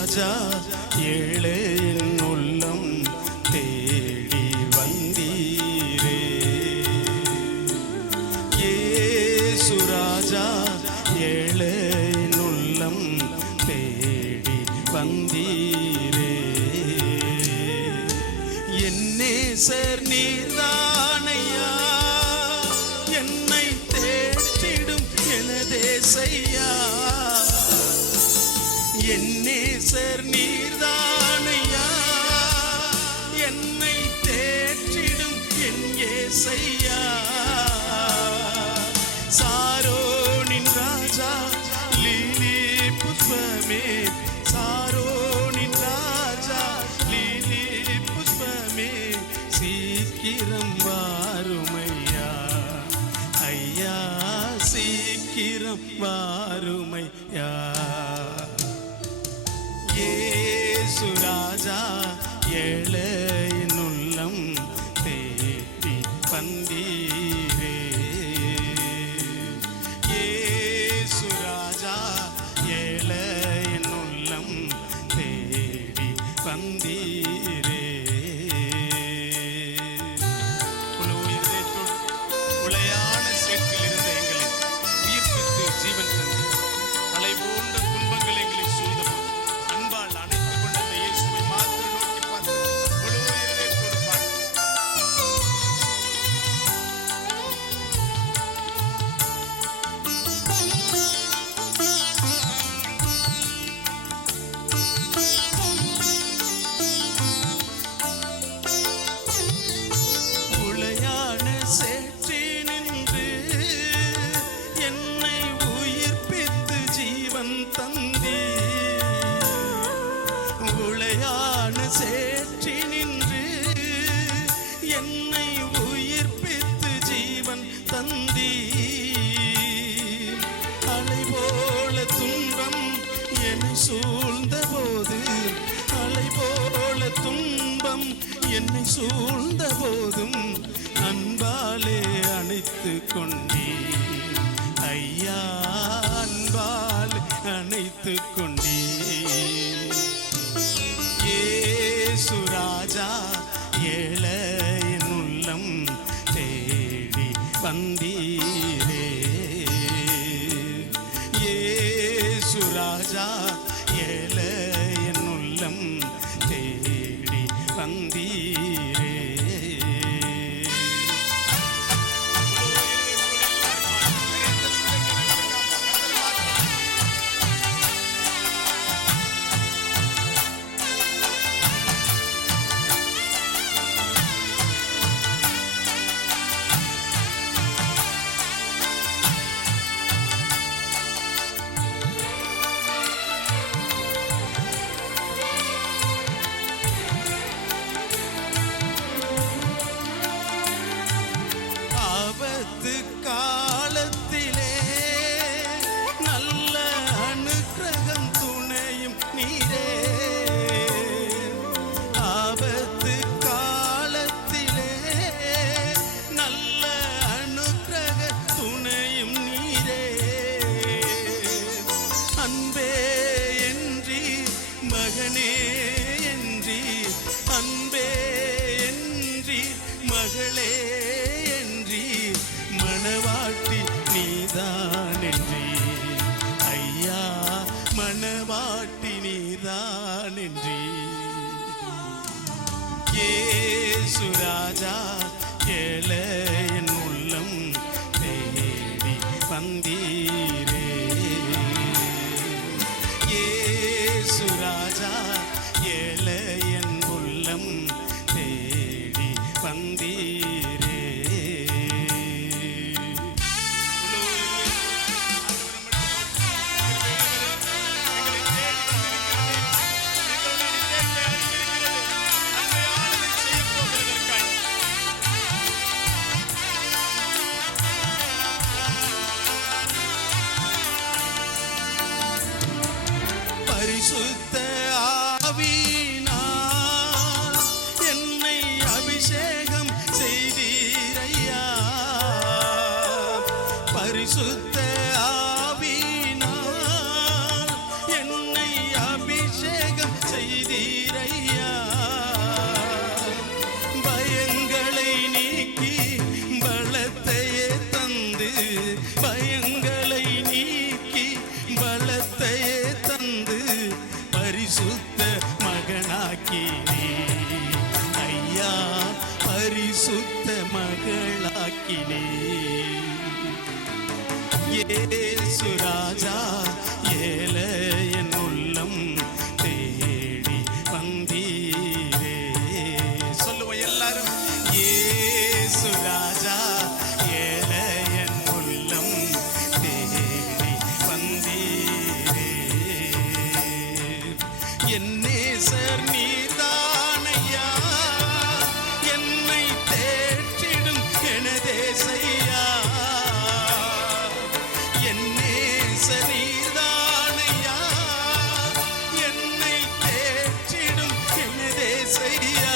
ராஜா ஏழையின் உள்ளம் தேடி வந்தீரே. இயேசு ராஜா ஏழையின் உள்ளம் தேடி வந்தீரே. என் நேசர் நீர்தானையா, என்னை தேற்றிடும் எனதேசையா. என் நேசர் நீர்தானையா, என்னை தேற்றிடும் என் ஏசையா. சாரோனின் ராஜா லீலி புஷ்பமே, சாரோனின் ராஜா லீலி புஷ்பமே, சீக்கிரம் வாருமையா ஐயா, சீக்கிரம் வாருமையா. இயேசு ராஜா ஏழையின் உள்ளம் தேடி வந்தீரே. இயேசு ராஜா ஏழையின் உள்ளம் தேடி வந்தீரே. உளையான சேற்றில் இருந்த எங்களை உயிர்ப்பித்து ஜீவன் தந்து அலை போன்ற துன்பங்கள் எங்களை சூழ்ந்தபோது அன்பால் அணைத்துக் கொண்ட இயேசுவை மாத்திரம் நோக்கி பார்த்து உளையான சேற்றினின்று என்னை உயிர்ப்பித்து ஜீவன் தந்தீர். உளையான சேற்றினின்று என்னை உயிர்ப்பித்து ஜீவன் தந்தீர். அலை போல துன்பம் என்னை சூழ்ந்த போது, அலை போல துன்பம் என்னை சூழ்ந்த போதும் அன்பாலே அணைத்து கொண்டீர் ஐயா, அன்பால் அணைத்து கொண்டீர். இயேசு ராஜா ஏழையின் உள்ளம் தேடி வந்தீரே. இயேசு ராஜா ஏழையின் உள்ளம் தேடி வந்தீரே. ஆபத்து காலத்திலே நல்ல அனுக்கிரகம் துணையும் நீரே. ஆபத்து காலத்திலே நல்ல அனுக்கிரக துணையும் நீரே. அன்பே என்றி மகனே என்றி, அன்பே என்றி மகளே என்றி, மணவாட்டி நீதான் என்றி ஐயா, மணவாட்டி நீதான் என்றி. இயேசு ராஜா ஏழையின் உள்ளம் தேடி வந்தீரே. இயேசு ராஜா ஏழையின் உள்ளம் தேடி வந்தீரே. பரிசுத்த ஆவியினால் என்னை அபிஷேகம் செய்தீரையா. பரிசுத்த ஆவியினால் என்னை அபிஷேகம் மகளாக்கினே ஐயா, பரிசுத்த மகளாக்கினே. இயேசு ராஜா ஏழையின் உள்ளம் தேடி வந்தீரே. சொல்லுவோம் எல்லாரும், இயேசு ராஜா ஏழையின் உள்ளம் தேடி வந்தீரே. என் நேசர் நீர்தானையா, என்னை தேற்றிடும் எனதேசையா. என் நேசர் நீர்தானையா, என்னை தேற்றிடும் எனதேசையா.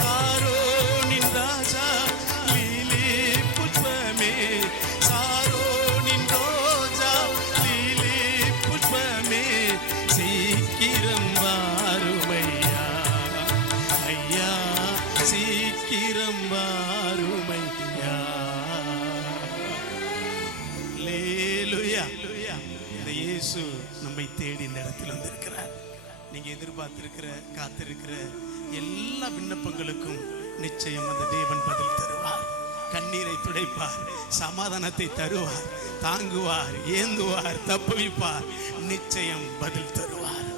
சாரோனின் ராஜா லீலி புஷ்பமே, சாரோனின் ரோஜா லீலி புஷ்பமே, சீக்கிரம் வாருமையா ஐயா, சீக்கிரம் வாருமையா. அல்லேலூயா. இந்த இயேசு நம்மை தேடி இந்த இடத்தில் வந்திருக்கிறார். நீங்க எதிர்பார்த்திருக்கிற காத்திருக்கிற எல்லா விண்ணப்பங்களுக்கும் நிச்சயம் அந்த தேவன் பதில் தருவார். கண்ணீரை துடைப்பார், சமாதானத்தை தருவார், தாங்குவார், ஏந்துவார், தப்புவிப்பார், நிச்சயம் பதில் தருவார்.